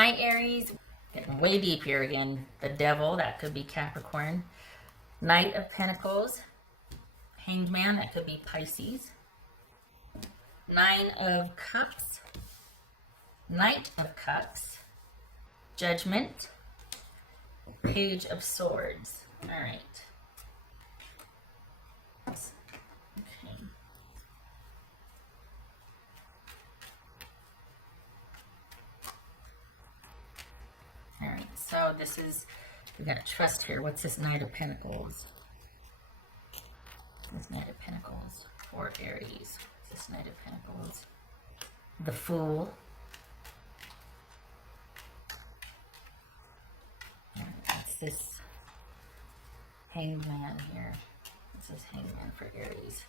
Hi, Aries. Getting way deep here again. The Devil, that could be Capricorn. Knight of Pentacles. Hanged Man, that could be Pisces. Nine of Cups. Knight of Cups. Judgment. Page of Swords. All right. Okay. All right, so this is, we got to trust here. What's this Knight of Pentacles? This Knight of Pentacles for Aries. What's this Knight of Pentacles? The Fool. All right, what's this Hanged Man here? This is Hanged Man for Aries.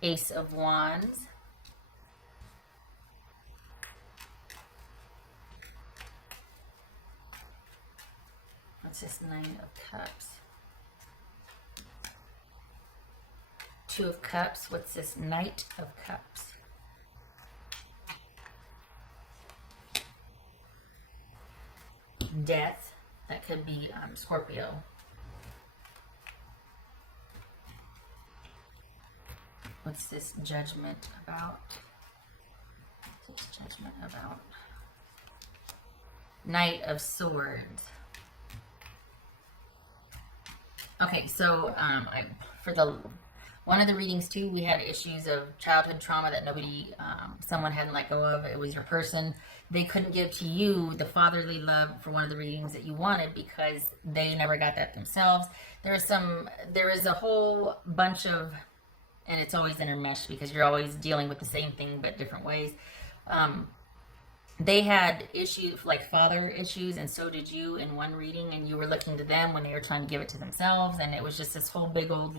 Ace of Wands. What's this Nine of Cups? Two of Cups. What's this Knight of Cups? Death. That could be Scorpio. What's this Judgment about? What's this Judgment about? Knight of Swords. Okay, so for one of the readings too, we had issues of childhood trauma that someone hadn't let go of. It was your person. They couldn't give to you the fatherly love for one of the readings that you wanted because they never got that themselves. There is a whole bunch of, and it's always intermeshed because you're always dealing with the same thing but different ways. They had issues like father issues, and so did you in one reading, and you were looking to them when they were trying to give it to themselves, and it was just this whole big old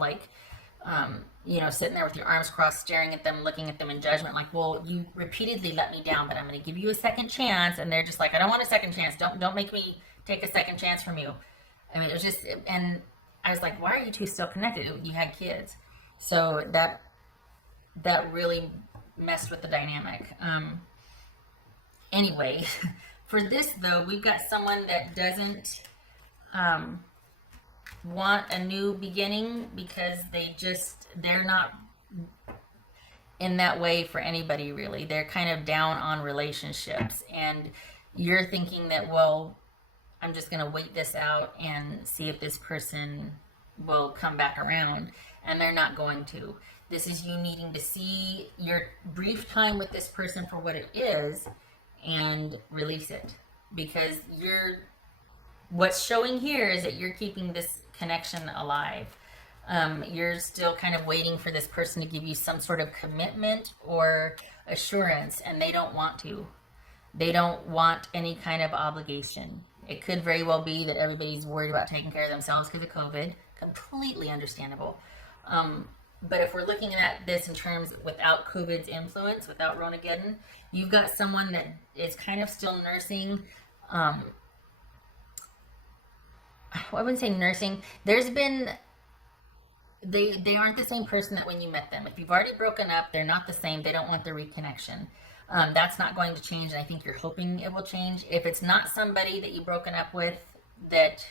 sitting there with your arms crossed, staring at them, looking at them in judgment, like, well, you repeatedly let me down, but I'm going to give you a second chance, and they're just like, I don't want a second chance. Don't make me take a second chance from you. I mean, it was just, and I was like, why are you two still connected? You had kids, so that really messed with the dynamic. Anyway, for this though, we've got someone that doesn't want a new beginning because they're not in that way for anybody really. They're kind of down on relationships, and you're thinking that, well, I'm just going to wait this out and see if this person will come back around, and they're not going to. This is you needing to see your brief time with this person for what it is and release it, because what's showing here is that you're keeping this connection alive. You're still kind of waiting for this person to give you some sort of commitment or assurance, and they don't want to. They don't want any kind of obligation. It could very well be that everybody's worried about taking care of themselves because of COVID. Completely understandable. But if we're looking at this in terms without COVID's influence, without Ronageddon, you've got someone that is kind of still nursing. I wouldn't say nursing. There's been, they aren't the same person that when you met them. If you've already broken up, they're not the same. They don't want the reconnection. That's not going to change, and I think you're hoping it will change. If it's not somebody that you've broken up with that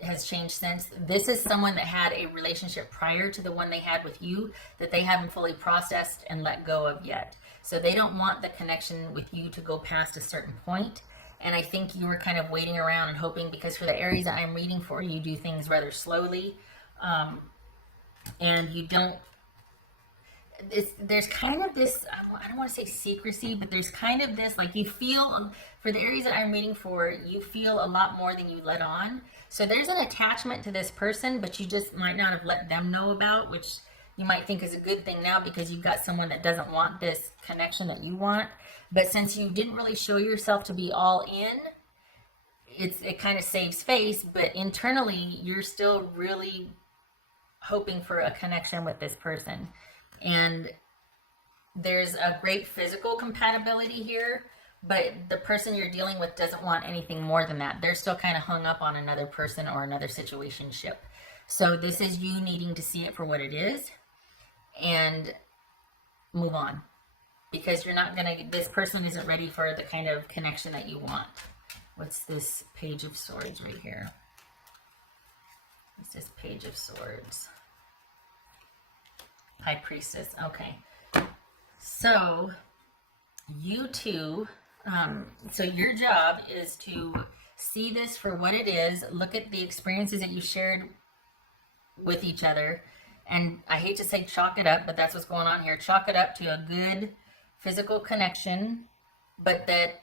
has changed since, this is someone that had a relationship prior to the one they had with you that they haven't fully processed and let go of yet. So they don't want the connection with you to go past a certain point. And I think you were kind of waiting around and hoping, because for the Aries that I'm reading for, you do things rather slowly. And you don't, there's kind of this, I don't want to say secrecy, but there's kind of this, like, you feel, for the Aries that I'm reading for, you feel a lot more than you let on. So there's an attachment to this person, but you just might not have let them know about, which you might think is a good thing now because you've got someone that doesn't want this connection that you want. But since you didn't really show yourself to be all in, it kind of saves face, but internally you're still really hoping for a connection with this person. And there's a great physical compatibility here, but the person you're dealing with doesn't want anything more than that. They're still kind of hung up on another person or another situationship. So this is you needing to see it for what it is and move on. because you're not gonna, this person isn't ready for the kind of connection that you want. What's this Page of Swords right here? What's this Page of Swords? High Priestess. Okay. So you two, so your job is to see this for what it is, look at the experiences that you shared with each other, and I hate to say chalk it up, but that's what's going on here. Chalk it up to a good physical connection, but that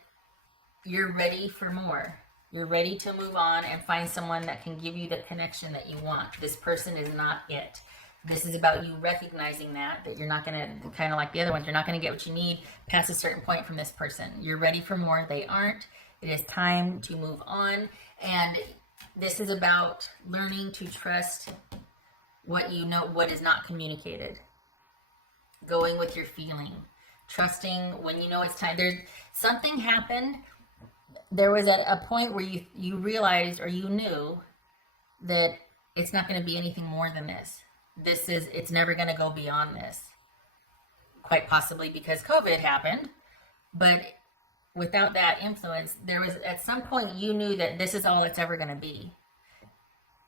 you're ready for more. You're ready to move on and find someone that can give you the connection that you want. This person is not it. This is about you recognizing that you're not going to, kind of like the other ones, you're not going to get what you need past a certain point from this person. You're ready for more. They aren't. It is time to move on. And this is about learning to trust what you know, what is not communicated. Going with your feeling. Trusting when you know it's time. There's something happened. There was a point where you realized, or you knew, that it's not going to be anything more than this. It's never going to go beyond this. Quite possibly because COVID happened. But without that influence, there was, at some point you knew that this is all it's ever going to be.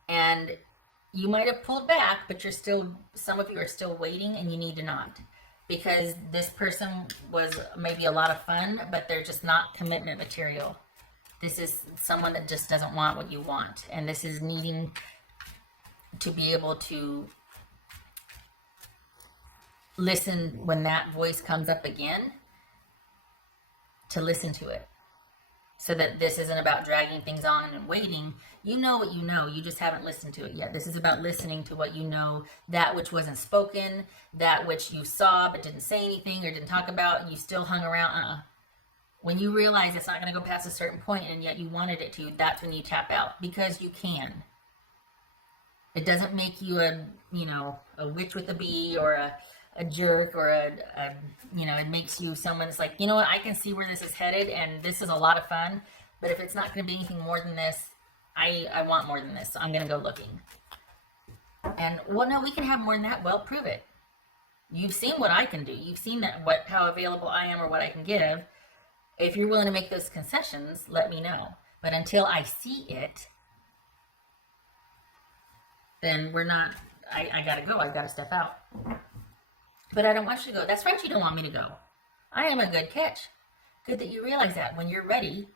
And you might have pulled back, but you're still, some of you are still waiting, and you need to not. Because this person was maybe a lot of fun, but they're just not commitment material. This is someone that just doesn't want what you want. And this is needing to be able to listen when that voice comes up again, to listen to it. So that this isn't about dragging things on and waiting. You know what you know, you just haven't listened to it yet. This is about listening to what you know, that which wasn't spoken, that which you saw but didn't say anything or didn't talk about, and you still hung around. When you realize it's not going to go past a certain point and yet you wanted it to, that's when you tap out, because you can. It doesn't make you a witch with a bee or a jerk or it makes you someone that's like, you know what, I can see where this is headed and this is a lot of fun, but if it's not going to be anything more than this, I want more than this, so I'm going to go looking. And, well, no, we can have more than that. Well, prove it. You've seen what I can do. You've seen how available I am or what I can give. If you're willing to make those concessions, let me know. But until I see it, then we're not, I got to go. I got to step out. But I don't want you to go. That's right, you don't want me to go. I am a good catch. Good that you realize that. When you're ready,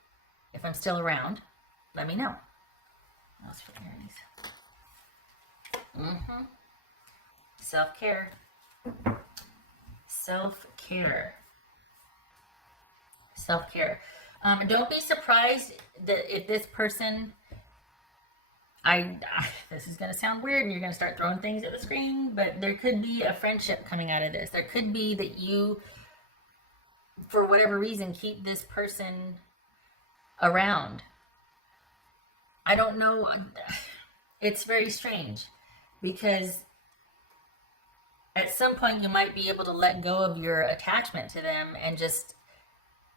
if I'm still around, let me know. What else for Aries? Self-care. Self-care. Self-care. Don't be surprised that if this person, this is going to sound weird and you're going to start throwing things at the screen, but there could be a friendship coming out of this. There could be that you, for whatever reason, keep this person around. I don't know. It's very strange because at some point you might be able to let go of your attachment to them and just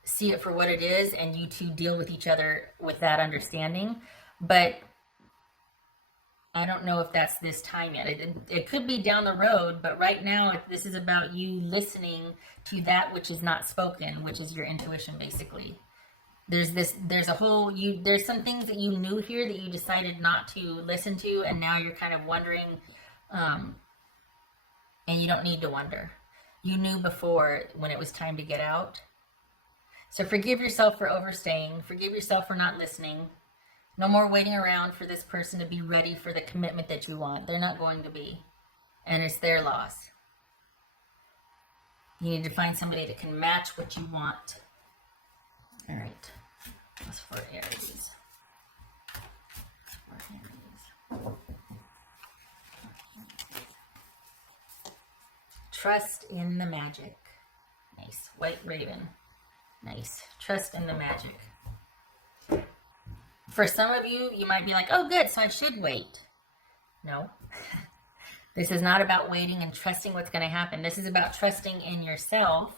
see it for what it is, and you two deal with each other with that understanding. But I don't know if that's this time yet. It could be down the road, but right now this is about you listening to that which is not spoken, which is your intuition, basically. There's some things that you knew here that you decided not to listen to, and now you're kind of wondering, and you don't need to wonder. You knew before when it was time to get out. So forgive yourself for overstaying. Forgive yourself for not listening. No more waiting around for this person to be ready for the commitment that you want. They're not going to be. And it's their loss. You need to find somebody that can match what you want. All right. That's for Aries. Trust in the magic. Nice. White Raven. Nice. Trust in the magic. For some of you, you might be like, oh, good, so I should wait. No. This is not about waiting and trusting what's going to happen. This is about trusting in yourself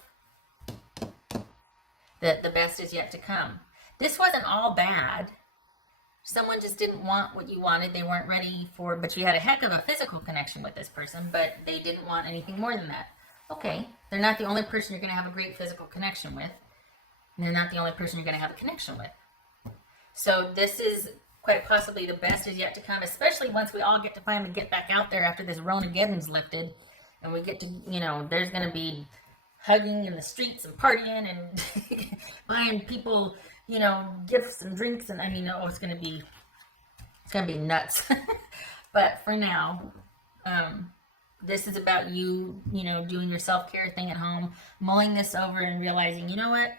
that the best is yet to come. This wasn't all bad. Someone just didn't want what you wanted. They weren't ready but you had a heck of a physical connection with this person, but they didn't want anything more than that. Okay, They're not the only person you're going to have a great physical connection with. And they're not the only person you're going to have a connection with. So this is quite possibly the best is yet to come, especially once we all get to finally get back out there after this Ronageddon's lifted. And we get to, you know, there's going to be hugging in the streets and partying and buying people, you know, gifts and drinks. And I mean, oh, it's going to be nuts. But for now, this is about you, you know, doing your self-care thing at home, mulling this over and realizing, you know what?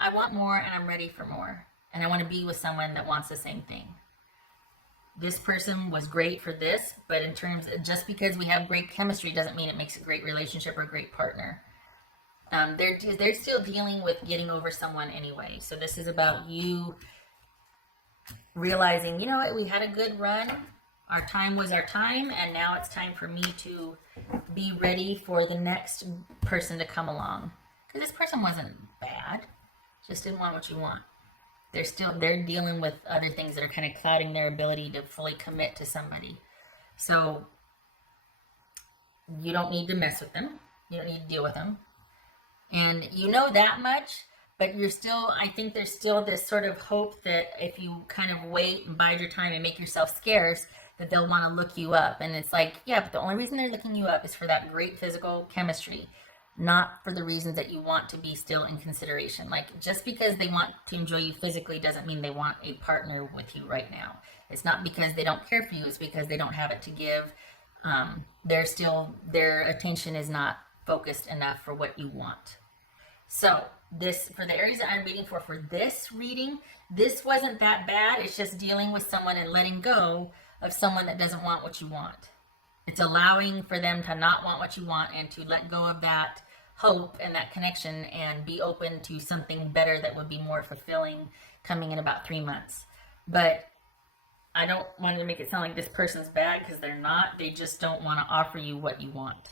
I want more and I'm ready for more. And I want to be with someone that wants the same thing. This person was great for this, but in terms of just because we have great chemistry doesn't mean it makes a great relationship or a great partner. They're still dealing with getting over someone anyway. So this is about you realizing, you know what, we had a good run. Our time was our time, and now it's time for me to be ready for the next person to come along. Because this person wasn't bad, just didn't want what you want. They're dealing with other things that are kind of clouding their ability to fully commit to somebody. So you don't need to mess with them. You don't need to deal with them. And you know that much, but I think there's still this sort of hope that if you kind of wait and bide your time and make yourself scarce, that they'll want to look you up. And it's like, yeah, but the only reason they're looking you up is for that great physical chemistry, not for the reasons that you want to be still in consideration. Like, just because they want to enjoy you physically doesn't mean they want a partner with you right now. It's not because they don't care for you, it's because they don't have it to give. Their attention is not focused enough for what you want. So this, for the areas that I'm reading for this reading, this wasn't that bad. It's just dealing with someone and letting go of someone that doesn't want what you want. It's allowing for them to not want what you want and to let go of that hope and that connection and be open to something better that would be more fulfilling coming in about 3 months. But I don't want to make it sound like this person's bad, because they're not. They just don't want to offer you what you want.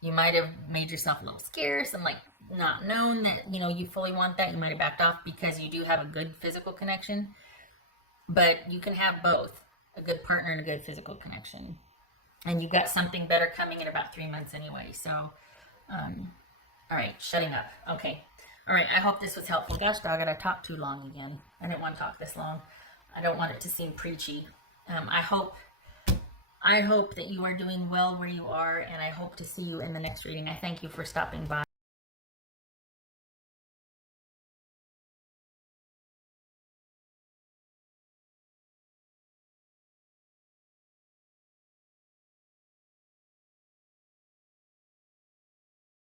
You might have made yourself a little scarce and like not known that, you know, you fully want that. You might have backed off because you do have a good physical connection. But you can have both, a good partner and a good physical connection. And you've got something better coming in about 3 months anyway. So, all right, shutting up. Okay. All right, I hope this was helpful. Gosh, dog, I talked too long again. I didn't want to talk this long. I don't want it to seem preachy. I hope that you are doing well where you are, and I hope to see you in the next reading. I thank you for stopping by.